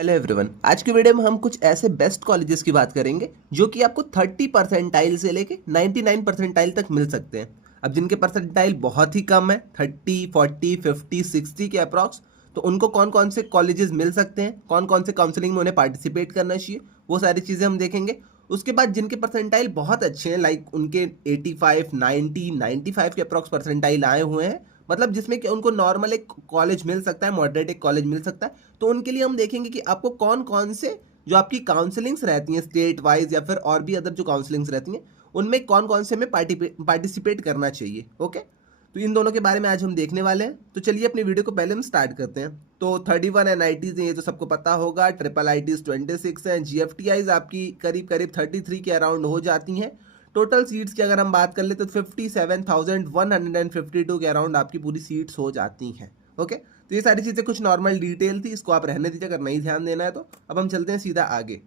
Hello everyone, आज की video में हम कुछ ऐसे बेस्ट कॉलेजेस की बात करेंगे जो कि आपको 30 परसेंटाइल से लेके 99 परसेंटाइल तक मिल सकते हैं। अब जिनके परसेंटाइल बहुत ही कम है, 30, 40, 50, 60 के अप्रॉक्स, तो उनको कौन कौन से कॉलेजेस मिल सकते हैं, कौन कौन से काउंसलिंग में उन्हें पार्टिसिपेट करना चाहिए, वो सारी चीज़ें हम देखेंगे। उसके बाद जिनके परसेंटाइल बहुत अच्छे हैं, लाइक उनके 85, 90, 95 के अप्रॉक्स परसेंटाइल आए हुए हैं, मतलब जिसमें कि उनको नॉर्मल एक कॉलेज मिल सकता है, मॉडरेट एक कॉलेज मिल सकता है, तो उनके लिए हम देखेंगे कि आपको कौन कौन से जो आपकी काउंसलिंग्स रहती हैं स्टेट वाइज या फिर और भी अदर जो काउंसलिंग्स रहती हैं, उनमें कौन कौन से में पार्टिसिपेट करना चाहिए। ओके, तो इन दोनों के बारे में आज हम देखने वाले हैं। तो चलिए अपनी वीडियो को पहले हम स्टार्ट करते हैं। तो 31 NITs हैं, ये तो सबको पता होगा। ट्रिपल IITs 26 हैं। GFTIs आपकी करीब करीब 33 के अराउंड हो जाती हैं। टोटल सीट्स की अगर हम बात कर ले तो 57,152 के अराउंड आपकी पूरी सीट्स हो जाती हैं। ओके, तो ये सारी चीज़ें कुछ नॉर्मल डिटेल थी, इसको आप रहने दीजिए अगर नहीं ध्यान देना है तो। अब हम चलते हैं सीधा आगे।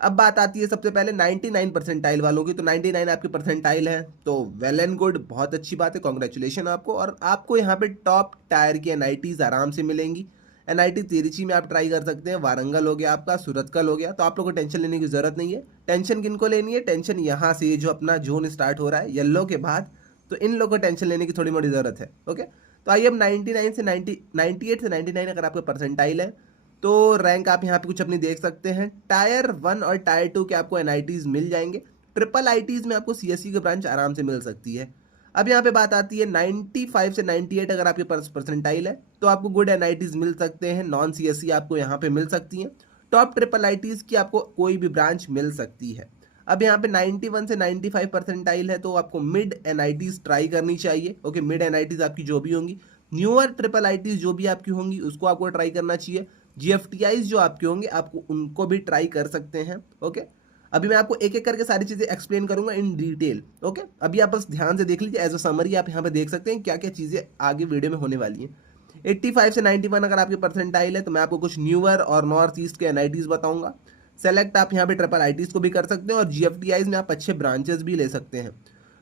अब बात आती है सबसे पहले 99 परसेंटाइल वालों की। तो 99 आपके परसेंटाइल है तो वेल एंड गुड, बहुत अच्छी बात है, कॉन्ग्रेचुलेशन आपको। और आपको यहाँ पे टॉप टायर की NITs आराम से मिलेंगी। NIT तिरुचि में आप ट्राई कर सकते हैं, वारंगल हो गया आपका, सूरतकल हो गया, तो आप लोगों को टेंशन लेने की जरूरत नहीं है। टेंशन किनको लेनी है? टेंशन यहाँ से, ये जो अपना जोन स्टार्ट हो रहा है येलो के बाद, तो इन लोगों को टेंशन लेने की थोड़ी मोड़ी जरूरत है। ओके, तो आइए अब 99 से 98 से 99 अगर आपका परसेंटाइल है तो रैंक आप यहाँ पे कुछ अपनी देख सकते हैं। टायर 1 और टायर 2 के आपको NITs मिल जाएंगे। ट्रिपल IITs में आपको CSE की ब्रांच आराम से मिल सकती है। अब यहाँ पे बात आती है 95 से 98 अगर आपके पास परसेंटाइल है तो आपको गुड NITs मिल सकते हैं। नॉन CSE आपको यहाँ पे मिल सकती हैं। टॉप ट्रिपल IITs की आपको कोई भी ब्रांच मिल सकती है। अब यहाँ पे 91 से 95 परसेंटाइल है तो आपको मिड NITs ट्राई करनी चाहिए। ओके, मिड NITs आपकी जो भी होंगी, न्यूअर ट्रिपल IITs जो भी आपकी होंगी उसको आपको ट्राई करना चाहिए। GFTIs जो आपके होंगे आपको उनको भी ट्राई कर सकते हैं। ओके, अभी मैं आपको एक एक करके सारी चीज़ें एक्सप्लेन करूंगा इन डिटेल। ओके, अभी आप बस ध्यान से देख लीजिए, एज अ समरी आप यहाँ पे देख सकते हैं क्या क्या चीज़ें आगे वीडियो में होने वाली हैं। 85 से 91 अगर आपके परसेंटाइल है तो मैं आपको कुछ न्यूअर और नॉर्थ ईस्ट के NITs बताऊंगा। सेलेक्ट आप यहाँ पे ट्रिपल IITs को भी कर सकते हैं और GFTIs में आप अच्छे ब्रांचेस भी ले सकते हैं।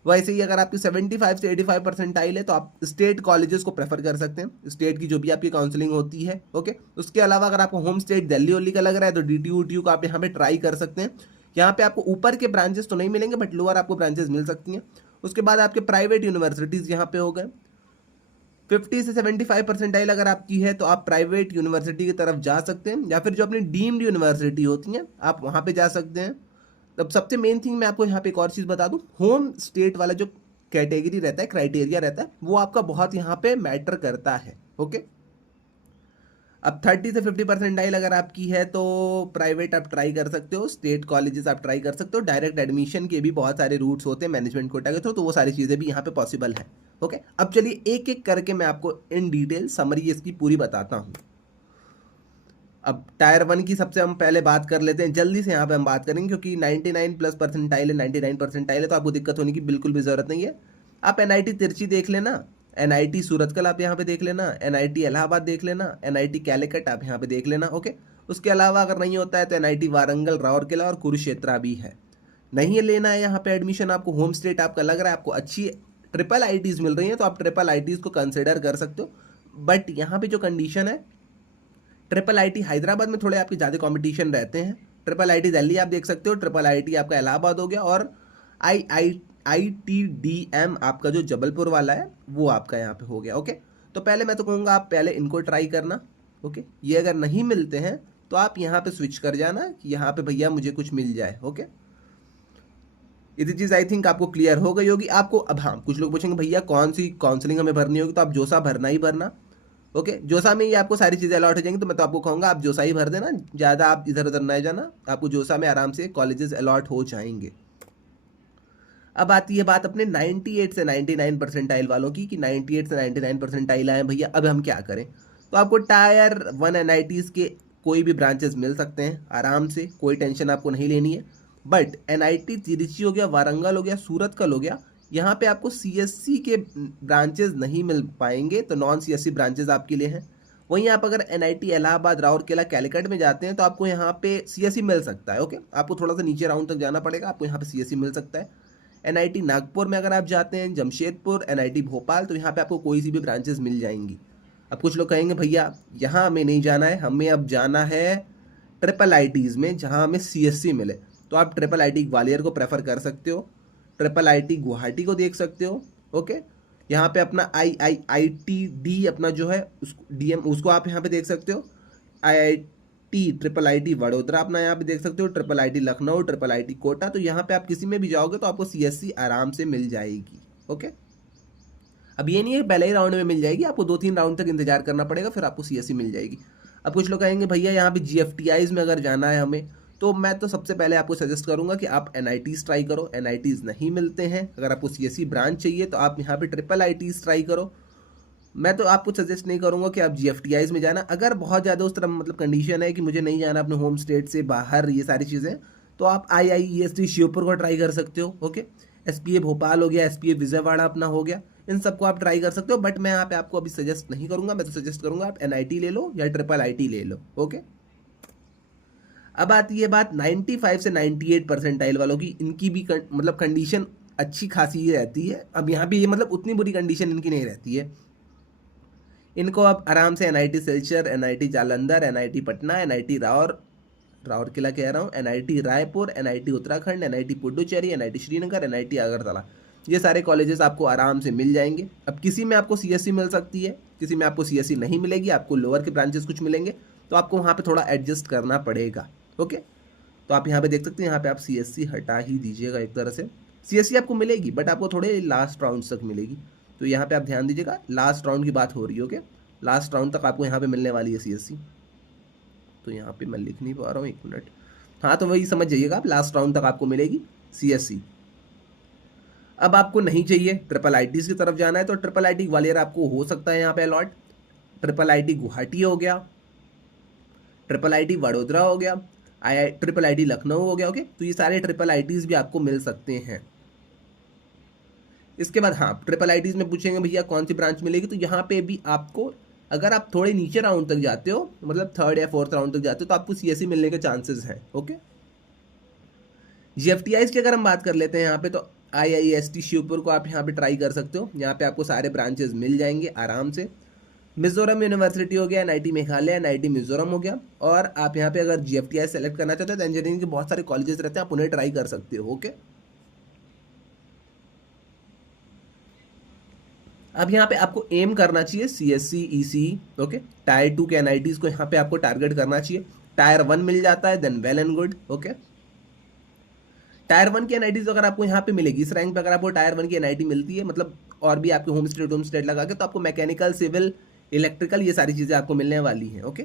वैसे ही अगर आपकी 75 से 85 परसेंटाइल है तो आप स्टेट कॉलेजेस को प्रेफर कर सकते हैं, स्टेट की जो भी आपकी काउंसलिंग होती है। ओके, उसके अलावा अगर आपको होम स्टेट दिल्ली उल्ली का लग रहा है तो DTU को आप यहाँ पे ट्राई कर सकते हैं। यहाँ पे आपको ऊपर के ब्रांचेस तो नहीं मिलेंगे बट लोअर आपको ब्रांचेस मिल सकती हैं। उसके बाद आपके प्राइवेट यूनिवर्सिटीज़ यहाँ पे हो गए। 50 से 75 परसेंटाइल अगर आपकी है तो आप प्राइवेट यूनिवर्सिटी की तरफ जा सकते हैं, या फिर जो अपनी डीम्ड यूनिवर्सिटी होती हैं आप वहाँ पे जा सकते हैं। तब सबसे मेन थिंग मैं आपको यहाँ पे एक और चीज़ बता दूँ, होम स्टेट वाला जो कैटेगरी रहता है, क्राइटेरिया रहता है, वो आपका बहुत यहाँ पे मैटर करता है। ओके, अब 30 से 50 परसेंटाइल अगर आपकी है तो प्राइवेट आप ट्राई कर सकते हो, स्टेट कॉलेजेस आप ट्राई कर सकते हो, डायरेक्ट एडमिशन के भी बहुत सारे रूट्स होते हैं मैनेजमेंट कोटा के थ्रू, तो वो सारी चीज़ें भी यहाँ पे पॉसिबल है। ओके, अब चलिए एक एक करके मैं आपको इन डिटेल समरी इसकी पूरी बताता हूँ। अब टायर 1 की सबसे हम पहले बात कर लेते हैं, जल्दी से यहाँ पे हम बात करेंगे क्योंकि 99 प्लस परसेंटाइल है, 99 परसेंटाइल है, तो आपको दिक्कत होने की बिल्कुल भी ज़रूरत नहीं है। आप NIT तिरछी देख लेना, NIT सूरतकल आप यहाँ पे देख लेना, NIT इलाहाबाद देख लेना, NIT कैलिकट आप यहाँ पे देख लेना। ओके, उसके अलावा अगर नहीं होता है तो NIT वारंगल, राउरकेला और कुरुक्षेत्रा भी है। नहीं लेना है यहाँ पे एडमिशन, आपको होम स्टेट आपका लग रहा है, आपको अच्छी ट्रिपल IITs मिल रही हैं तो आप ट्रिपल IITs को कंसिडर कर सकते हो। बट यहाँ पे जो कंडीशन है, ट्रिपल IIT हैदराबाद में थोड़े आपके ज़्यादा कंपटीशन रहते हैं। ट्रिपल IIT दिल्ली आप देख सकते हो, ट्रिपल IIT आपका इलाहाबाद हो गया, और IITDM आपका जो जबलपुर वाला है वो आपका यहाँ पे हो गया। ओके, तो पहले मैं तो कहूँगा आप पहले इनको ट्राई करना। ओके, ये अगर नहीं मिलते हैं तो आप यहाँ पे स्विच कर जाना कि यहाँ पे भैया मुझे कुछ मिल जाए। ओके, ये चीज़ आई थिंक आपको क्लियर हो गई होगी आपको। अब हाँ, कुछ लोग पूछेंगे भैया कौन सी काउंसलिंग हमें भरनी होगी, तो आप जोसा भरना ही भरना। ओके, जोसा में ही आपको सारी चीज़ें अलॉट हो जाएंगी, तो मैं तो आपको कहूँगा आप जोसा ही भर देना, ज़्यादा आप इधर उधर ना जाना, आपको जोसा में आराम से कॉलेजेस अलॉट हो जाएंगे। अब आती है बात अपने 98 से 99 परसेंटाइल वालों की कि 98 से 99 परसेंटाइल आए भैया, अब हम क्या करें। तो आपको टायर 1 NITs के कोई भी ब्रांचेस मिल सकते हैं आराम से, कोई टेंशन आपको नहीं लेनी है। बट NIT तिरुचि हो गया, वारंगल हो गया, सूरतकल हो गया, यहाँ पे आपको CSC के ब्रांचेस नहीं मिल पाएंगे, तो नॉन CSC ब्रांचेस आपके लिए हैं। वहीं आप अगर NIT इलाहाबाद, राउरकेला, कैलिकट में जाते हैं तो आपको यहाँ पे CSE मिल सकता है। ओके, आपको थोड़ा सा नीचे राउंड तक जाना पड़ेगा, आपको यहाँ पे CSE मिल सकता है। NIT नागपुर में अगर आप जाते हैं, जमशेदपुर, NIT भोपाल, तो यहाँ पे आपको कोई सी भी ब्रांचेस मिल जाएंगी। अब कुछ लोग कहेंगे भैया यहाँ हमें नहीं जाना है, हमें अब जाना है ट्रिपल आईटीज़ में जहाँ हमें सीएससी मिले, तो आप ट्रिपल आईटी ग्वालियर को प्रेफर कर सकते हो, ट्रिपल आईटी गुवाहाटी को देख सकते हो। ओके, यहाँ पे अपना IIITD अपना जो है उसको DM उसको आप यहाँ पे देख सकते हो। IIT ट्रिपल आईटी वडोदरा अपना यहाँ पे देख सकते हो, triple IT Lucknow, triple IT Kota. तो यहाँ पे आप किसी में भी जाओगे तो आपको सीएससी आराम से मिल जाएगी। ओके, अब ये नहीं है पहले ही राउंड में मिल जाएगी, आपको 2-3 राउंड तक इंतजार करना पड़ेगा, फिर आपको सीएससी मिल जाएगी। अब कुछ लोग कहेंगे भैया यहाँ पे GFTIs में अगर जाना है हमें, तो मैं तो सबसे पहले आपको सजेस्ट करूंगा कि आप NITs ट्राई करो। NITs नहीं मिलते हैं, अगर आपको CSE ब्रांच चाहिए तो आप यहाँ पे ट्रिपल ITs ट्राई करो। मैं तो आपको सजेस्ट नहीं करूंगा कि आप GFTIs में जाना। अगर बहुत ज़्यादा उस तरह मतलब कंडीशन है कि मुझे नहीं जाना अपने होम स्टेट से बाहर, ये सारी चीज़ें, तो आप IIEST श्योपुर को ट्राई कर सकते हो। ओके, SPA भोपाल हो गया, SPA विजयवाड़ा अपना हो गया, इन सबको आप ट्राई कर सकते हो। बट मैं यहाँ पे आपको अभी सजेस्ट नहीं करूंगा, मैं तो सजेस्ट करूंगा आप NIT ले लो या ट्रिपल IT ले लो। ओके, अब आती है बात 95 से 98 परसेंटाइल वालों की। इनकी भी मतलब कंडीशन अच्छी खासी ही रहती है। अब यहाँ पे ये मतलब उतनी बुरी कंडीशन इनकी नहीं रहती है। इनको आप आराम से NIT Silchar, NIT Jalandhar, NIT Patna, NIT Rourkela कह रहा हूँ, NIT Raipur, NIT Uttarakhand, NIT Puducherry, NIT Srinagar, NIT Agartala, ये सारे कॉलेजेस आपको आराम से मिल जाएंगे। अब किसी में आपको CSE मिल सकती है, किसी में आपको CSE नहीं मिलेगी, आपको लोअर के ब्रांचेस कुछ मिलेंगे, तो आपको वहाँ पे थोड़ा एडजस्ट करना पड़ेगा। ओके, तो आप यहाँ पे देख सकते हैं, यहाँ पे आप CSE हटा ही दीजिएगा। एक तरह से CSE आपको मिलेगी बट आपको थोड़े लास्ट राउंड तक मिलेगी, तो यहाँ पे आप ध्यान दीजिएगा, लास्ट राउंड की बात हो रही है। ओके, लास्ट राउंड तक आपको यहाँ पे मिलने वाली है CSE। तो यहाँ पे मैं लिख नहीं पा रहा हूँ, 1 मिनट। हाँ, तो वही समझ जाइएगा आप, लास्ट राउंड तक आपको मिलेगी CSE। अब आपको नहीं चाहिए, ट्रिपल ITs की तरफ जाना है, तो ट्रिपल IT ग्वालियर आपको हो सकता है यहाँ पे अलॉट, ट्रिपल IT गुवाहाटी हो गया, ट्रिपल IT वडोदरा हो गया, ट्रिपल IT लखनऊ हो गया। ओके, तो ये सारे ट्रिपल ITs भी आपको मिल सकते हैं। इसके बाद हाँ, ट्रिपल ITs में पूछेंगे भैया कौन सी ब्रांच मिलेगी, तो यहाँ पे भी आपको, अगर आप थोड़े नीचे राउंड तक जाते हो, मतलब 3rd या 4th राउंड तक जाते हो, तो आपको CSE मिलने के चांसेस हैं। ओके, GFTIs की अगर हम बात कर लेते हैं यहाँ पे, तो IIST श्योपुर को आप यहाँ पे ट्राई कर सकते हो, यहाँ पे आपको सारे ब्रांचेस मिल जाएंगे आराम से। मिजोरम यूनिवर्सिटी हो गया, NIT मेघालय, NIT मिजोरम हो गया। और आप यहाँ पे अगर GFTI सेलेक्ट करना चाहते हो तो इंजीनियरिंग के बहुत सारे कॉलेजेस रहते हैं, आप उन्हें ट्राई कर सकते हो। ओके, अब यहाँ पे आपको एम करना चाहिए CSE ECE। ओके, टायर 2 के NITs को यहाँ पे आपको टारगेट करना चाहिए। टायर 1 मिल जाता है then well and good. Okay, tier 1 की NITs अगर आपको यहाँ पे मिलेगी, इस रैंक पे अगर आपको टायर 1 की NIT मिलती है, मतलब और भी आपके होम स्टेट लगा के, तो आपको मैकेनिकल, सिविल, इलेक्ट्रिकल, ये सारी चीज़ें आपको मिलने वाली हैं। ओके,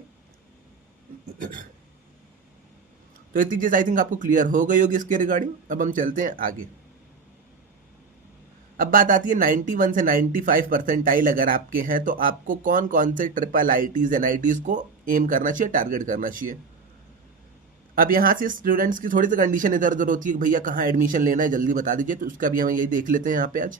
तो इतनी चीज़ आई थिंक आपको क्लियर हो गई होगी इसके रिगार्डिंग। अब हम चलते हैं आगे। अब बात आती है 91 से 95 परसेंटाइल अगर आपके हैं, तो आपको कौन कौन से ट्रिपल ITs NITs को एम करना चाहिए, टारगेट करना चाहिए। अब यहाँ से स्टूडेंट्स की थोड़ी सी कंडीशन इधर उधर होती है कि भैया कहाँ एडमिशन लेना है, जल्दी बता दीजिए, तो उसका भी हम यही देख लेते हैं यहाँ पे आज।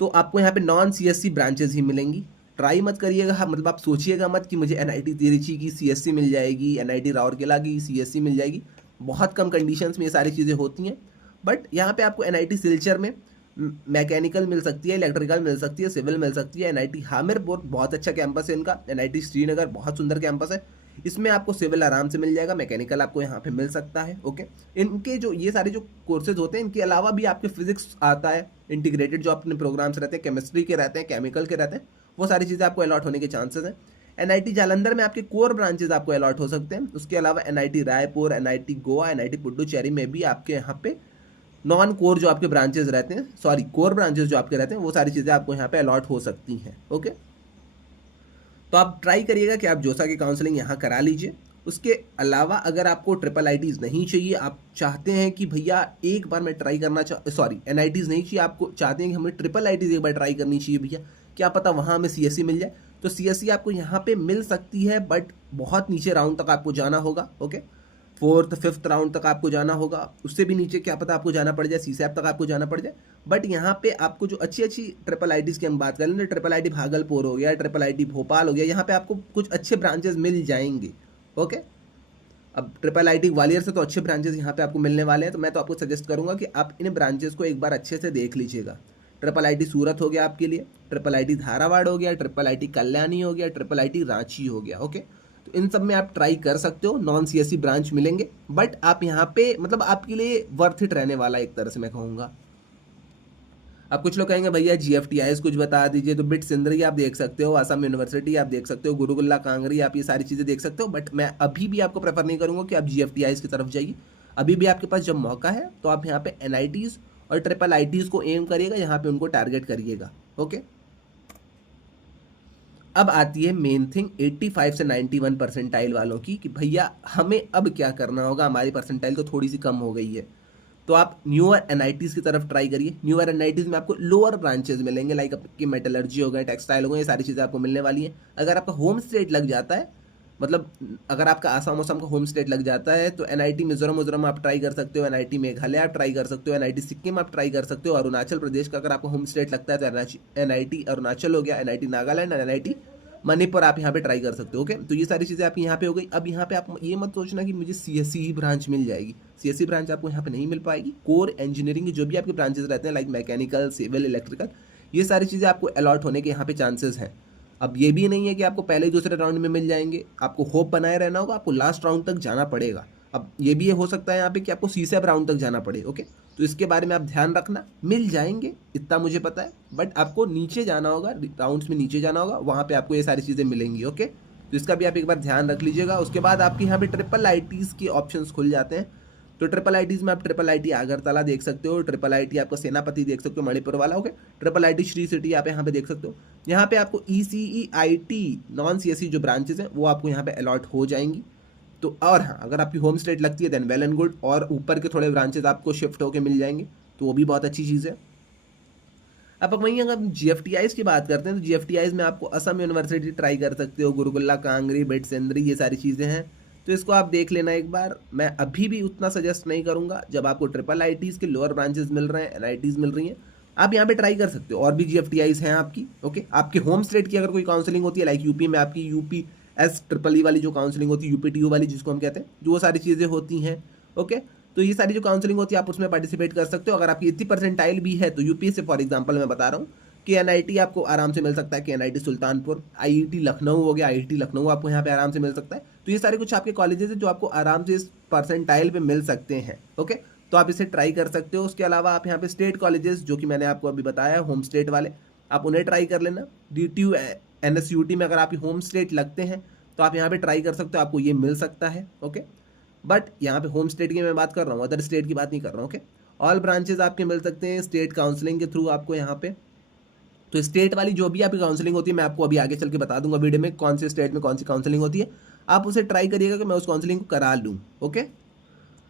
तो आपको यहाँ पे नॉन CSE ब्रांचेस ही मिलेंगी। ट्राई मत करिएगा, मतलब आप सोचिएगा मत कि मुझे NIT तिरुचि की CSE मिल जाएगी, NIT राउरकेला की CSE मिल जाएगी। बहुत कम कंडीशंस में ये सारी चीज़ें होती हैं। बट यहाँ पे आपको NIT सिलचर में मैकेनिकल मिल सकती है, इलेक्ट्रिकल मिल सकती है, सिविल मिल सकती है। NIT हामिरपुर बहुत अच्छा कैंपस है इनका। NIT श्रीनगर बहुत सुंदर कैंपस है, इसमें आपको सिविल आराम से मिल जाएगा, मैकेनिकल आपको यहाँ पे मिल सकता है। ओके, इनके जो ये सारे जो कोर्सेज होते हैं, इनके अलावा भी आपके फिजिक्स आता है, इंटीग्रेटेड जो अपने प्रोग्राम्स रहते हैं, केमिस्ट्री के रहते हैं, केमिकल के रहते हैं, वो सारी चीज़ें आपको अलॉट होने के चांसेस हैं। NIT जालंधर में आपके कोर ब्रांचेज आपको अलॉट हो सकते हैं। उसके अलावा NIT Raipur, NIT Goa, NIT Puducherry में भी आपके यहाँ पे नॉन कोर जो आपके ब्रांचेज रहते हैं, सॉरी कोर ब्रांचेज जो आपके रहते हैं, वो सारी चीज़ें आपको यहाँ पे अलॉट हो सकती हैं। ओके, तो आप ट्राई करिएगा कि आप जोसा की काउंसलिंग यहाँ करा लीजिए। उसके अलावा अगर आपको ट्रिपल ITs नहीं चाहिए, आप चाहते हैं कि भैया एक बार मैं ट्राई करना NITs नहीं चाहिए, आपको चाहते हैं कि हमें ट्रिपल ITs एक बार ट्राई करनी चाहिए भैया, क्या पता वहाँ हमें CSE मिल जाए, तो CSE आपको यहाँ पे मिल सकती है, बट बहुत नीचे राउंड तक आपको जाना होगा। ओके, 4th 5th राउंड तक आपको जाना होगा, उससे भी नीचे क्या पता आपको जाना पड़ जाए, CSAP तक आपको जाना पड़ जाए। बट यहाँ पे आपको जो अच्छी अच्छी ट्रिपल ITs की हम बात करें, तो ट्रिपल IT भागलपुर हो गया, ट्रिपल IT भोपाल हो गया, यहाँ पे आपको कुछ अच्छे ब्रांचेस मिल जाएंगे। ओके, अब ट्रिपल IT ग्वालियर से तो अच्छे ब्रांचेस यहाँ पे आपको मिलने वाले हैं, तो मैं तो आपको सजेस्ट करूँगा कि आप इन ब्रांचेस को एक बार अच्छे से देख लीजिएगा। ट्रिपल IT सूरत हो गया आपके लिए, ट्रिपल IT धारावाड़ हो गया, ट्रिपल IT कल्याणी हो गया, ट्रिपल IT रांची हो गया। ओके, तो इन सब में आप ट्राई कर सकते हो, नॉन सीएससी ब्रांच मिलेंगे, बट आप यहाँ पे मतलब आपके लिए वर्थ इट रहने वाला है एक तरह से मैं कहूँगा। अब कुछ लोग कहेंगे भैया GFTIs कुछ बता दीजिए, तो बिट सिंदरी आप देख सकते हो, असम यूनिवर्सिटी आप देख सकते हो, गुरुकुल्ला कांगरी, आप ये सारी चीज़ें देख सकते हो, बट मैं अभी भी आपको प्रेफर नहीं करूँगा कि आप GFTIs की तरफ जाइए। अभी भी आपके पास जब मौका है तो आप यहाँ पे NITs और IIITs को एम करिएगा, यहाँ पे उनको टारगेट करिएगा। ओके, अब आती है मेन थिंग 85 से 91 परसेंटाइल वालों की, कि भैया हमें अब क्या करना होगा, हमारी परसेंटाइल तो थोड़ी सी कम हो गई है। तो आप न्यूअर NITs की तरफ ट्राई करिए। न्यूअर NITs में आपको लोअर ब्रांचेस मिलेंगे, लाइक आपकी मेटलर्जी हो गए, टेक्सटाइल हो गए, ये सारी चीज़ें आपको मिलने वाली हैं। अगर आपका होम स्टेट लग जाता है, मतलब अगर आपका आसाम वासाम का होम स्टेट लग जाता है, तो NIT मिजोरम आप ट्राई कर सकते हो, NIT मेघालय आप ट्राई कर सकते हो, NIT सिक्किम आप ट्राई कर सकते हो। अरुणाचल प्रदेश का अगर आपका होम स्टेट लगता है तो NIT अरुणाचल हो गया, NIT नागालैंड और NIT मणिपुर आप यहाँ पे ट्राई कर सकते हो। ओके, तो ये सारी चीज़ें आपकी यहाँ पे हो गई। अब यहाँ पे आप ये मत सोचना कि मुझे CSE ही ब्रांच मिल जाएगी। CSE ब्रांच आपको यहाँ पे नहीं मिल पाएगी। कोर इंजीनियरिंग की जो भी आपके ब्रांचेस रहते हैं, लाइक मैकेनिकल, सिविल, इलेक्ट्रिकल, ये सारी चीज़ें आपको अलॉट होने के यहाँ पे चांसेस हैं। अब ये भी नहीं है कि आपको पहले दूसरे राउंड में मिल जाएंगे, आपको होप बनाए रहना होगा, आपको लास्ट राउंड तक जाना पड़ेगा। अब ये भी हो सकता है यहाँ पे कि आपको CSAB राउंड तक जाना पड़े। ओके, तो इसके बारे में आप ध्यान रखना, मिल जाएंगे इतना मुझे पता है, बट आपको नीचे जाना होगा, राउंड्स में नीचे जाना होगा, वहाँ पे आपको ये सारी चीज़ें मिलेंगी। ओके, तो इसका भी आप एक बार ध्यान रख लीजिएगा। उसके बाद आपके यहाँ पे IIITs के ऑप्शंस खुल जाते हैं। तो IIITs में आप IIIT अगरतला देख सकते हो, IIIT आपका सेनापति देख सकते हो मणिपुर वाला। ओके, IIIT श्री सिटी आप यहाँ पे देख सकते हो। यहाँ पे आपको ECEIT नॉन CSE जो ब्रांचेस हैं वो आपको यहाँ पे अलॉट हो जाएंगी। तो और हाँ, अगर आपकी होम स्टेट लगती है देन वेल एंड गुड, और ऊपर के थोड़े ब्रांचेस आपको शिफ्ट होकर मिल जाएंगे, तो वो भी बहुत अच्छी चीज़ है। अब वहीं अगर GFTIs की बात करते हैं, तो GFTIs में आपको असम यूनिवर्सिटी ट्राई कर सकते हो, गुरुकुल्ला कांगरी, बिट सिंदरी, ये सारी चीज़ें हैं। तो इसको आप देख लेना एक बार। मैं अभी भी उतना सजेस्ट नहीं करूँगा, जब आपको IIITs के लोअर ब्रांचेस मिल रहे हैं, NITs मिल रही हैं, आप यहाँ पे ट्राई कर सकते हो। और भी GFTIs हैं आपकी। ओके, आपके होम स्टेट की अगर कोई काउंसलिंग होती है, लाइक यूपी में आपकी UPSEE वाली जो काउंसलिंग होती है, UPTU वाली जिसको हम कहते हैं, जो वो सारी चीज़ें होती हैं। ओके, तो ये सारी जो काउंसलिंग होती है आप उसमें पार्टिसिपेट कर सकते हो। अगर आपकी इतनी परसेंटाइल भी है तो यूपी से फॉर एग्जांपल मैं बता रहा हूँ कि NIT आपको आराम से मिल सकता है, कि NIT सुल्तानपुर, IIT लखनऊ हो गया, IIT लखनऊ आपको यहाँ पे आराम से मिल सकता है। तो ये सारे कुछ आपके कॉलेजेस हैं जो आपको आराम से इस परसेंटाइल पे मिल सकते हैं। ओके, तो आप इसे ट्राई कर सकते हो। उसके अलावा आप यहाँ पे स्टेट कॉलेजेस जो कि मैंने आपको अभी बताया होम स्टेट वाले, आप उन्हें ट्राई कर लेना। DTU NSUT में अगर आपकी होम स्टेट लगते हैं तो आप यहाँ पे ट्राई कर सकते हो, आपको ये मिल सकता है। ओके, बट यहाँ पे होम स्टेट की मैं बात कर रहा हूँ, अदर स्टेट की बात नहीं कर रहा हूँ। ओके, ऑल ब्रांचेस आपके मिल सकते हैं स्टेट काउंसलिंग के थ्रू आपको यहाँ पे। तो स्टेट वाली जो भी आपकी काउंसलिंग होती है, मैं आपको अभी आगे चल के बता दूंगा वीडियो में कौन से स्टेट में कौन सी काउंसलिंग होती है, आप उसे ट्राई करिएगा कि मैं उस काउंसलिंग को करा लूँ। ओके,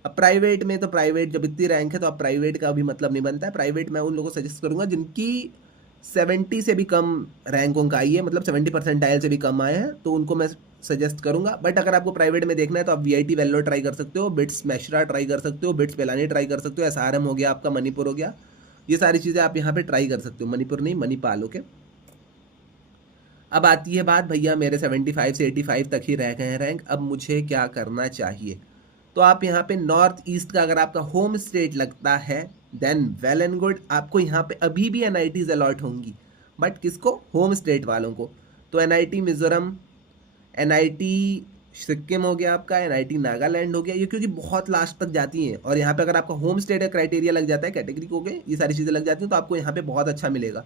अब प्राइवेट में तो प्राइवेट जब इतनी रैंक है तो आप प्राइवेट का भी मतलब नहीं बनता है। प्राइवेट मैं उन लोगों को सजेस्ट करूंगा जिनकी 70 से भी कम रैंक उनका आई है, मतलब 70 परसेंटाइल से भी कम आए हैं, तो उनको मैं सजेस्ट करूंगा। बट अगर आपको प्राइवेट में देखना है तो आप VIT वेल्लोर ट्राई कर सकते हो, बिट्स मैशरा ट्राई कर सकते हो, बिट्स पेलानी ट्राई कर सकते हो, SRM हो गया आपका, मणिपुर हो गया, ये सारी चीज़ें आप यहाँ पे ट्राई कर सकते हो। मणिपुर नहीं, मणिपाल। ओके, अब आती है बात, भैया मेरे 75 से 85 तक ही रह गए हैं रैंक, अब मुझे क्या करना चाहिए। तो आप यहाँ पे नॉर्थ ईस्ट का अगर आपका होम स्टेट लगता है देन वेल एंड गुड, आपको यहाँ पे अभी भी NITs अलॉट होंगी, बट किसको, होम स्टेट वालों को। तो NIT मिजोरम, NIT सिक्किम हो गया आपका, NIT नागालैंड हो गया, ये क्योंकि बहुत लास्ट तक जाती हैं, और यहाँ पे अगर आपका होम स्टेट का क्राइटेरिया लग जाता है, कैटेगरी हो गए, ये सारी चीज़ें लग जाती हैं, तो आपको यहाँ पे बहुत अच्छा मिलेगा।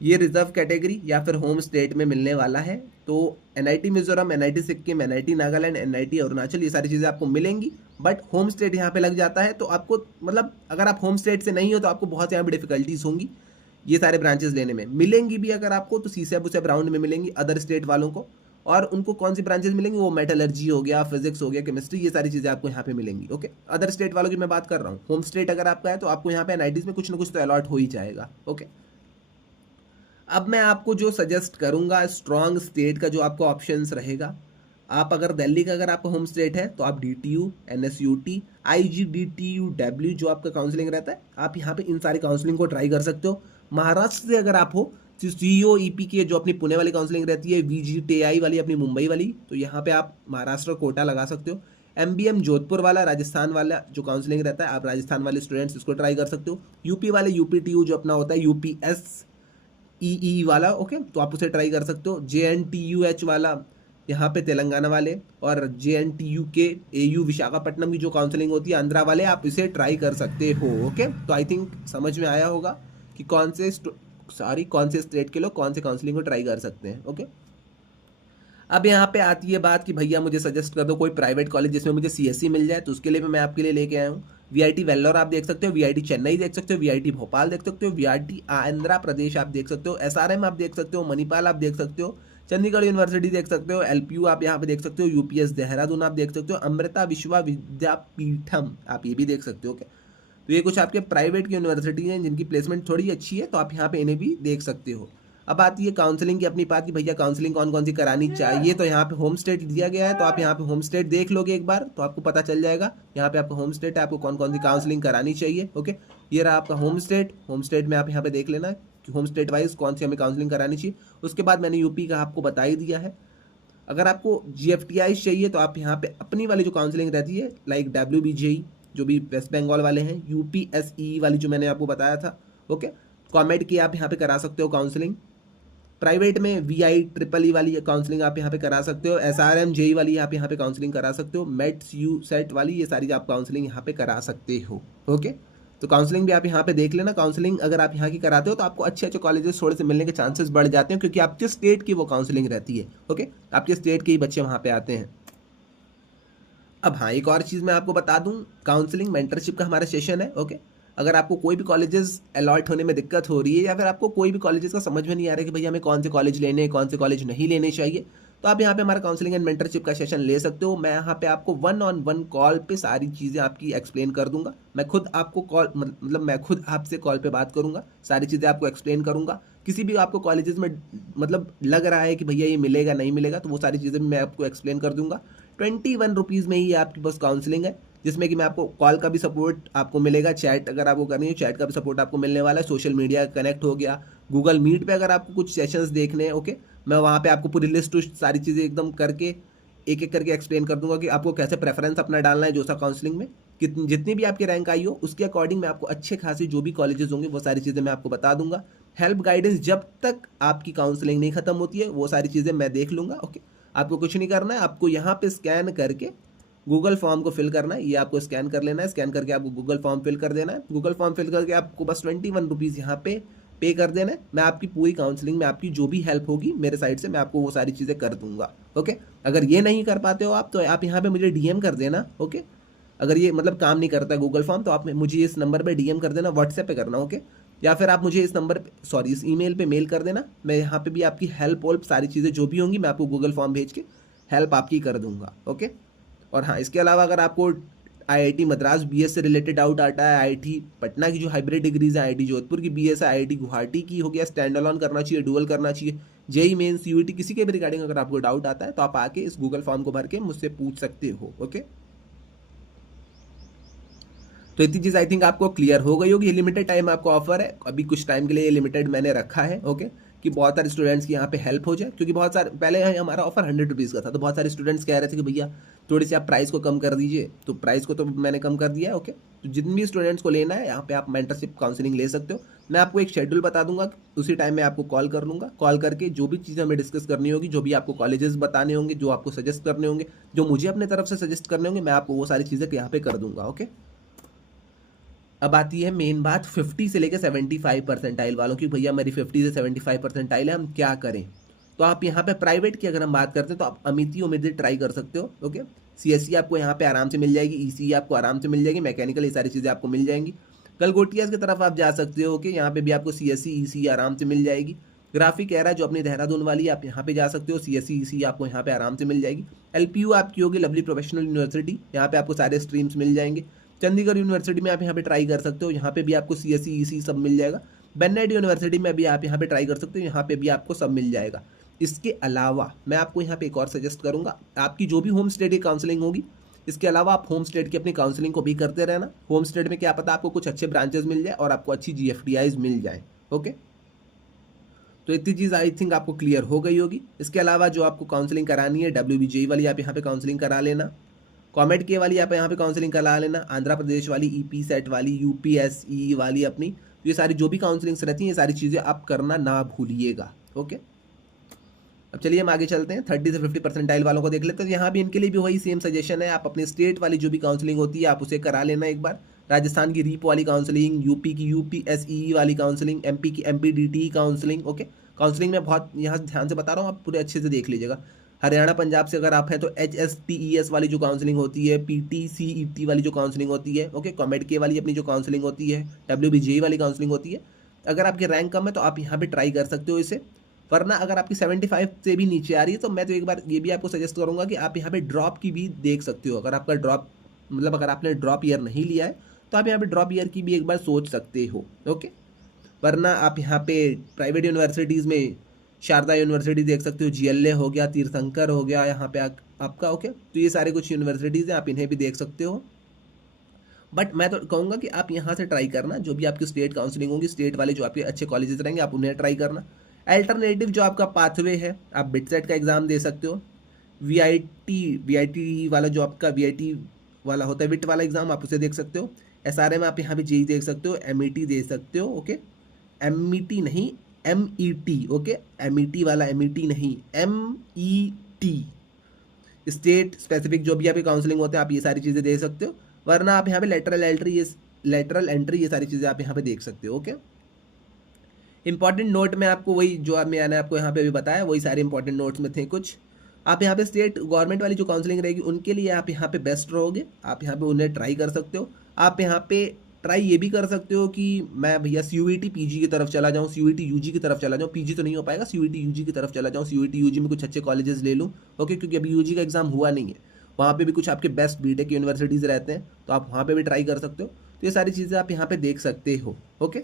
ये रिजर्व कैटेगरी या फिर होम स्टेट में मिलने वाला है। तो NIT Mizoram, NIT Sikkim, NIT Nagaland, NIT Arunachal, ये सारी चीज़ें आपको मिलेंगी, बट होम स्टेट यहाँ पे लग जाता है, तो आपको मतलब अगर आप होम स्टेट से नहीं हो तो आपको बहुत यहाँ पे डिफिकल्टीज होंगी ये सारे ब्रांचेस लेने में। मिलेंगी भी अगर आपको तो CSAB उसे राउंड में मिलेंगी अदर स्टेट वालों को, और उनको कौन सी ब्रांचेस मिलेंगी, वो मेटलर्जी हो गया, फिजिक्स हो गया, केमिस्ट्री, ये सारी चीज़ें आपको यहाँ पे मिलेंगी। ओके, अदर स्टेट वालों की मैं बात कर रहा हूँ। होम स्टेट अगर आपका है तो आपको यहाँ पे NITs में कुछ ना कुछ तो अलॉट हो ही जाएगा। ओके, अब मैं आपको जो सजेस्ट करूंगा स्ट्रॉन्ग स्टेट का जो आपको ऑप्शंस रहेगा, आप अगर दिल्ली का अगर आपका होम स्टेट है तो आप DTU NSUT IGDTUW जो आपका काउंसलिंग रहता है, आप यहाँ पे इन सारी काउंसलिंग को ट्राई कर सकते हो। महाराष्ट्र से अगर आप हो तो COEP की जो अपनी पुणे वाली काउंसलिंग रहती है, VGTI वाली अपनी मुंबई वाली, तो यहाँ पे आप महाराष्ट्र कोटा लगा सकते हो। MBM जोधपुर वाला, राजस्थान वाला जो काउंसलिंग रहता है, आप राजस्थान वाले स्टूडेंट्स इसको ट्राई कर सकते हो। यूपी वाले UPTU जो अपना होता है, UPSEE वाला, ओके, तो आप उसे ट्राई कर सकते हो। JNTUH वाला, यहाँ पे तेलंगाना वाले, और JNTU के AU विशाखापट्टनम की जो काउंसलिंग होती है आंध्रा वाले, आप इसे ट्राई कर सकते हो। ओके, तो आई थिंक समझ में आया होगा कि कौन से स्टेट के लोग कौन से काउंसलिंग को ट्राई कर सकते हैं। ओके, अब यहाँ पे आती है बात कि भैया मुझे सजेस्ट कर दो कोई प्राइवेट कॉलेज जिसमें मुझे CSE मिल जाए, तो उसके लिए मैं आपके लिए लेके आया हूँ VIT वेल्लोर आप देख सकते हो, VIT चेन्नई देख सकते हो, VIT भोपाल देख सकते हो, VIT आंध्र प्रदेश आप देख सकते हो, SRM आप देख सकते हो, मणिपाल आप देख सकते हो, चंडीगढ़ यूनिवर्सिटी देख सकते हो, LPU आप यहाँ पे देख सकते हो, UPS देहरादून आप देख सकते हो, अमृता विश्वविद्यापीठम आप ये भी देख सकते हो। तो ये कुछ आपके प्राइवेट की यूनिवर्सिटी हैं जिनकी प्लेसमेंट थोड़ी अच्छी है, तो आप यहाँ पे इन्हें भी देख सकते हो। अब आती है काउंसलिंग की अपनी बात कि भैया काउंसलिंग कौन कौन सी करानी चाहिए, तो यहाँ पे होम स्टेट दिया गया है, तो आप यहाँ पे होम स्टेट देख लोगे एक बार तो आपको पता चल जाएगा। यहाँ पे आपका होम स्टेट है, आपको कौन कौन सी काउंसलिंग करानी चाहिए। ओके, ये रहा आपका होम स्टेट में आप यहाँ पे देख लेना कि होम स्टेट वाइज कौन सी हमें काउंसलिंग करानी चाहिए। उसके बाद मैंने यूपी का आपको बता ही दिया है। अगर आपको GFTI चाहिए तो आप यहाँ पे अपनी वाली जो काउंसलिंग रहती है लाइक WBJE जो भी वेस्ट बंगाल वाले हैं, UPSE वाली जो मैंने आपको बताया था। ओके, कॉमेड की आप यहाँ पे करा सकते हो काउंसलिंग। प्राइवेट में VIEEE वाली काउंसलिंग आप यहाँ पे करा सकते हो, SRM JEE वाली आप यहाँ पे काउंसलिंग करा सकते हो, METS USET वाली ये सारी आप काउंसलिंग यहाँ पे करा सकते हो। ओके, तो काउंसलिंग भी आप यहाँ पे देख लेना। काउंसलिंग अगर आप यहाँ की कराते हो तो आपको अच्छे अच्छे कॉलेजेस थोड़े से मिलने के चांसेस बढ़ जाते हैं, क्योंकि आपके स्टेट की वो काउंसलिंग रहती है। ओके, आपके स्टेट के ही बच्चे वहाँ पे आते हैं। अब हाँ, एक और चीज़ मैं आपको बता दूं, काउंसलिंग मेंटरशिप का हमारा सेशन है। ओके, अगर आपको कोई भी कॉलेजेस अलॉट होने में दिक्कत हो रही है या फिर आपको कोई भी कॉलेजेस का समझ में नहीं आ रहा है कि भैया हमें कौन से कॉलेज लेने कौन से कॉलेज नहीं लेने चाहिए, तो आप यहाँ पे हमारा काउंसलिंग एंड मेंटरशिप का सेशन ले सकते हो। मैं यहाँ पे आपको 1-on-1 कॉल पे सारी चीज़ें आपकी एक्सप्लेन कर दूंगा। मैं खुद आपको कॉल मतलब मैं खुद आपसे कॉल पे बात करूंगा, सारी चीज़ें आपको एक्सप्लेन करूंगा। किसी भी आपको कॉलेजेस में मतलब लग रहा है कि भैया ये मिलेगा नहीं मिलेगा, तो वो सारी चीज़ें भी मैं आपको एक्सप्लेन कर दूंगा। 21 रुपीज़ में ही आपकी बस काउंसलिंग है, जिसमें कि मैं आपको कॉल का भी सपोर्ट आपको मिलेगा, चैट अगर आपको करनी है चैट का भी सपोर्ट आपको मिलने वाला है, सोशल मीडिया कनेक्ट हो गया, गूगल मीट पे अगर आपको कुछ सेशंस देखने हैं। ओके, मैं वहाँ पे आपको पूरी लिस्ट सारी चीज़ें एकदम करके एक एक करके एक्सप्लेन कर दूंगा कि आपको कैसे प्रेफरेंस अपना डालना है जो सा काउंसलिंग में, कितनी जितनी भी आपकी रैंक आई हो उसके अकॉर्डिंग मैं आपको अच्छे खासे जो भी कॉलेजेस होंगे वो सारी चीज़ें मैं आपको बता दूंगा। हेल्प गाइडेंस जब तक आपकी काउंसलिंग नहीं खत्म होती है वो सारी चीज़ें मैं देख लूँगा। ओके, आपको कुछ नहीं करना है, आपको यहाँ पे स्कैन करके गूगल फॉर्म को फिल करना है। ये आपको स्कैन कर लेना है, स्कैन करके आपको गूगल फॉर्म फिल कर देना है। गूगल फॉर्म फिल करके आपको बस 21 रुपीज़ यहाँ पे कर देना है। मैं आपकी पूरी काउंसलिंग में आपकी जो भी हेल्प होगी मेरे साइड से मैं आपको वो सारी चीज़ें कर दूंगा। ओके, अगर ये नहीं कर पाते हो आप तो आप यहाँ पे मुझे DM कर देना। ओके, अगर ये मतलब काम नहीं करता गूगल फॉर्म तो आप मुझे इस नंबर पे DM कर देना, व्हाट्सएप पे करना। ओके, या फिर आप मुझे इस नंबर पे इस ईमेल पे मेल कर देना। मैं यहाँ पे भी आपकी हेल्प सारी चीज़ें जो भी होंगी मैं आपको गूगल फॉर्म भेज के हेल्प आपकी कर दूंगा। ओके, और हाँ, इसके अलावा अगर आपको IIT मद्रास BS से रिलेटेड डाउट आता है, IIT पटना की जो हाइब्रिड डिग्रीज है, IIT जोधपुर की BS है, IIT गुवाहाटी की हो गया स्टैंड अलोन करना चाहिए, डुअल करना चाहिए, JEE मेंस UET किसी के भी रिगार्डिंग अगर आपको डाउट आता है तो आप आके इस गूगल फॉर्म को भर के मुझसे पूछ सकते हो। ओके, तो इतनी चीज़ आई थिंक आपको क्लियर हो गई होगी। ये लिमिटेड टाइम आपको ऑफर है, अभी कुछ टाइम के लिए ये लिमिटेड मैंने रखा है। ओके, कि बहुत सारे स्टूडेंट्स की यहाँ पे हेल्प हो जाए, क्योंकि बहुत सारे पहले हमारा ऑफर 100 रुपीज़ का था, तो बहुत सारे स्टूडेंट्स कह रहे थे कि भैया थोड़ी सी आप प्राइस को कम कर दीजिए, तो प्राइस को तो मैंने कम कर दिया है। ओके, तो जिन भी स्टूडेंट्स को लेना है यहाँ पे आप मेंटरशिप काउंसलिंग ले सकते हो। मैं आपको एक शेड्यूल बता दूंगा, उसी टाइम में आपको कॉल कर लूँगा, कॉल करके जो भी चीज़ हमें डिस्कस करनी होगी, जो भी आपको कॉलेजेस बताने होंगे, जो आपको सजेस्ट करने होंगे, जो मुझे अपने तरफ से सजेस्ट करने होंगे, मैं आपको वो सारी चीज़ें यहाँ पे कर दूंगा। ओके, अब आती है मेन बात 50 से लेकर 75 परसेंटाइल वालों की। भैया मेरी 50 से 75 परसेंटाइल है, हम क्या करें? तो आप यहाँ पे प्राइवेट की अगर हम बात करते हैं तो आप अमिती उम्मीद ट्राई कर सकते हो। ओके, CSE आपको यहाँ पे आराम से मिल जाएगी, ECE आपको आराम से मिल जाएगी, मैकेनिकल ये सारी चीज़ें आपको मिल जाएंगी। गलगोटियाज की तरफ आप जा सकते हो। ओके, यहाँ पे भी आपको CSE ECE आराम से मिल जाएगी। ग्राफिक एरा जो अपनी देहरादून वाली आप यहाँ पे जा सकते हो, CSE ECE आपको यहाँ पे आराम से मिल जाएगी। LPU आपकी होगी लवली प्रोफेशनल यूनिवर्सिटी, यहाँ पे आपको सारे स्ट्रीम्स मिल जाएंगे। चंडीगढ़ यूनिवर्सिटी में आप यहाँ पे ट्राई कर सकते हो, यहाँ पे भी आपको CSE ECE सब मिल जाएगा। बेन्नेट यूनिवर्सिटी में भी आप यहाँ पे ट्राई कर सकते हो, यहाँ पे भी आपको सब मिल जाएगा। इसके अलावा मैं आपको यहाँ पे एक और सजेस्ट करूँगा, आपकी जो भी होम स्टेट की काउंसलिंग होगी, इसके अलावा आप होम स्टेट की अपनी काउंसलिंग को भी करते रहना। होम स्टेट में क्या पता आपको कुछ अच्छे ब्रांचेस मिल जाए और आपको अच्छी GFTIs मिल जाए। ओके, तो इतनी चीज़ आई थिंक आपको क्लियर हो गई होगी। इसके अलावा जो आपको काउंसलिंग करानी है, WBJE वाली आप यहाँ पे काउंसलिंग करा लेना, कॉमेड के वाली आप यहाँ पे काउंसलिंग करा लेना, आंध्र प्रदेश वाली, EP सेट वाली, UPSE वाली अपनी, तो ये सारी जो भी काउंसलिंग्स रहती हैं ये सारी चीज़ें आप करना ना भूलिएगा। ओके, अब चलिए हम आगे चलते हैं, 30 से 50 परसेंटाइल वालों को देख लेते हैं। यहाँ भी इनके लिए भी वही सेम सजेशन है, आप अपनी स्टेट वाली जो भी काउंसलिंग होती है आप उसे करा लेना एक बार। राजस्थान की रीप वाली काउंसलिंग, यूपी की यूपीएसई वाली काउंसलिंग, एमपी की एमपीडीटी काउंसलिंग। ओके, काउंसलिंग में बहुत यहाँ ध्यान से बता रहा हूँ, आप पूरे अच्छे से देख लीजिएगा। हरियाणा पंजाब से अगर आप हैं तो HSTES वाली जो काउंसलिंग होती है, PTCET वाली जो काउंसलिंग होती है, ओके, कॉमेड के वाली अपनी जो काउंसलिंग होती है, WBJ वाली काउंसलिंग होती है। अगर आपके रैंक कम है तो आप यहाँ पे ट्राई कर सकते हो इसे, वरना अगर आपकी 75 से भी नीचे आ रही है तो मैं तो एक बार ये भी आपको सजेस्ट करूंगा कि आप यहाँ पे ड्रॉप की भी देख सकते हो। अगर आपका ड्रॉप मतलब अगर आपने ड्रॉप ईयर नहीं लिया है तो आप यहाँ पे ड्रॉप ईयर की भी एक बार सोच सकते हो। ओके, वरना आप यहाँ पे प्राइवेट यूनिवर्सिटीज़ में शारदा यूनिवर्सिटी देख सकते हो, GLA हो गया, तीर्थंकर हो गया यहाँ पे आपका। ओके, तो ये सारे कुछ यूनिवर्सिटीज़ हैं, आप इन्हें भी देख सकते हो। बट मैं तो कहूँगा कि आप यहाँ से ट्राई करना, जो भी आपकी स्टेट काउंसलिंग होगी, स्टेट वाले जो आपके अच्छे कॉलेजेस रहेंगे आप उन्हें ट्राई करना। अल्टरनेटिव जो आपका पाथवे है, आप बिटसेट का एग्ज़ाम दे सकते हो। वीआईटी वाला जो आपका वीआईटी वाला होता है, विट वाला एग्ज़ाम, आप उसे देख सकते हो। SRM में आप यहाँ पे जेई देख सकते हो, MET दे सकते हो। ओके, MET नहीं, MET। ओके, MET वाला MET नहीं, MET, स्टेट स्पेसिफिक जो भी आपकी काउंसलिंग होते हैं आप ये सारी चीज़ें दे सकते हो। वरना आप यहाँ पे लेटरल एंट्री ये सारी चीज़ें आप यहाँ पे देख सकते हो। ओके, इंपॉर्टेंट नोट में आपको वही जो मैंने आपको यहाँ पे भी बताया वही सारे इंपॉर्टेंट नोट्स में थे कुछ। आप यहाँ पे स्टेट गवर्नमेंट वाली जो काउंसलिंग रहेगी उनके लिए आप यहाँ पे बेस्ट रहोगे, आप यहाँ पे उन्हें ट्राई कर सकते हो। आप यहाँ पे ट्राई ये भी कर सकते हो कि मैं भैया CUET PG की तरफ चला जाऊँ, CUET UG की तरफ चला जाऊँ, PG तो नहीं हो पाएगा, CUET UG की तरफ चला जाऊँ, CUET UG में कुछ अच्छे कॉलेजेस ले लूँ। ओके, क्योंकि अभी UG का एग्जाम हुआ नहीं है, वहाँ पे भी कुछ आपके बेस्ट बीटेक यूनिवर्सिटीज़ रहते हैं, तो आप वहाँ पे भी ट्राई कर सकते हो। तो ये सारी चीज़ें आप यहाँ पे देख सकते हो। ओके,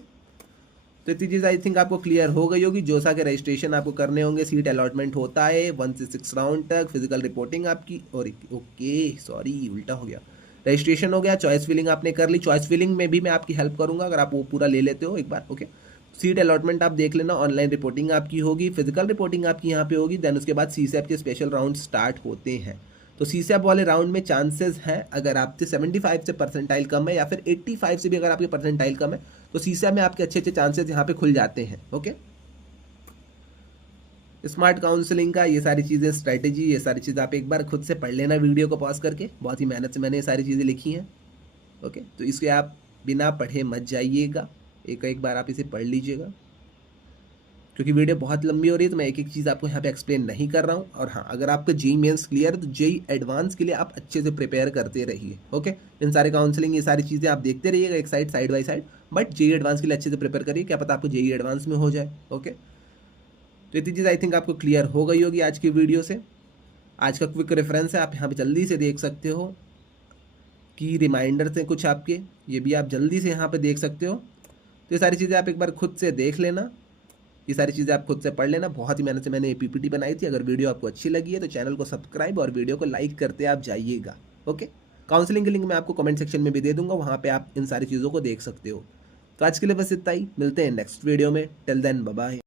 तो इतनी चीज़ आई थिंक आपको क्लियर हो गई होगी। जोसा के रजिस्ट्रेशन आपको करने होंगे, सीट अलॉटमेंट होता है 1 से 6 राउंड तक, फिजिकल रिपोर्टिंग आपकी, और ओके सॉरी उल्टा हो गया, रजिस्ट्रेशन हो गया, चॉइस फिलिंग आपने कर ली। चॉइस फिलिंग में भी मैं आपकी हेल्प करूंगा अगर आप वो पूरा ले लेते हो एक बार। ओके, सीट अलॉटमेंट आप देख लेना, ऑनलाइन रिपोर्टिंग आपकी होगी, फिजिकल रिपोर्टिंग आपकी यहाँ पे होगी, देन उसके बाद CSAT के स्पेशल राउंड स्टार्ट होते हैं। तो CSAT वाले राउंड में चांसेस हैं, अगर आपके 75 से परसेंटाइल कम है या फिर 85 से भी अगर आपके परसेंटाइल कम है तो CSAT में आपके अच्छे अच्छे चांसेस यहाँ पे खुल जाते हैं। ओके, स्मार्ट काउंसलिंग का ये सारी चीज़ें, स्ट्रैटेजी, ये सारी चीज़ें आप एक बार खुद से पढ़ लेना वीडियो को पॉज करके, बहुत ही मेहनत से मैंने ये सारी चीज़ें लिखी हैं। ओके, तो इसके आप बिना पढ़े मत जाइएगा, एक बार आप इसे पढ़ लीजिएगा, क्योंकि वीडियो बहुत लंबी हो रही है तो मैं एक एक चीज़ आपको यहाँ पे एक्सप्लेन नहीं कर रहा हूँ। और हाँ, अगर आपका JEE मेंस क्लियर है तो JEE एडवांस के लिए आप अच्छे से प्रिपेयर करते रहिए। ओके, इन सारे काउंसलिंग ये सारी चीज़ें आप देखते रहिएगा एक side by side, but JEE advance के लिए अच्छे से प्रिपेयर करिए, क्या पता आपको JEE एडवांस में हो जाए। ओके, तो इतनी चीज़ आई थिंक आपको क्लियर हो गई होगी आज की वीडियो से। आज का क्विक रेफरेंस है, आप यहाँ पे जल्दी से देख सकते हो कि रिमाइंडर्स हैं कुछ आपके, ये भी आप जल्दी से यहाँ पे देख सकते हो। तो ये सारी चीज़ें आप एक बार खुद से देख लेना, ये सारी चीज़ें आप खुद से पढ़ लेना। बहुत ही मेहनत से मैंने ये PPT बनाई थी। अगर वीडियो आपको अच्छी लगी है तो चैनल को सब्सक्राइब और वीडियो को लाइक करते आप जाइएगा। ओके, काउंसलिंग की लिंक मैं आपको कमेंट सेक्शन में भी दे दूंगा, वहाँ पे आप इन सारी चीज़ों को देख सकते हो। तो आज के लिए बस इतना ही, मिलते हैं नेक्स्ट वीडियो में। Till then bye bye.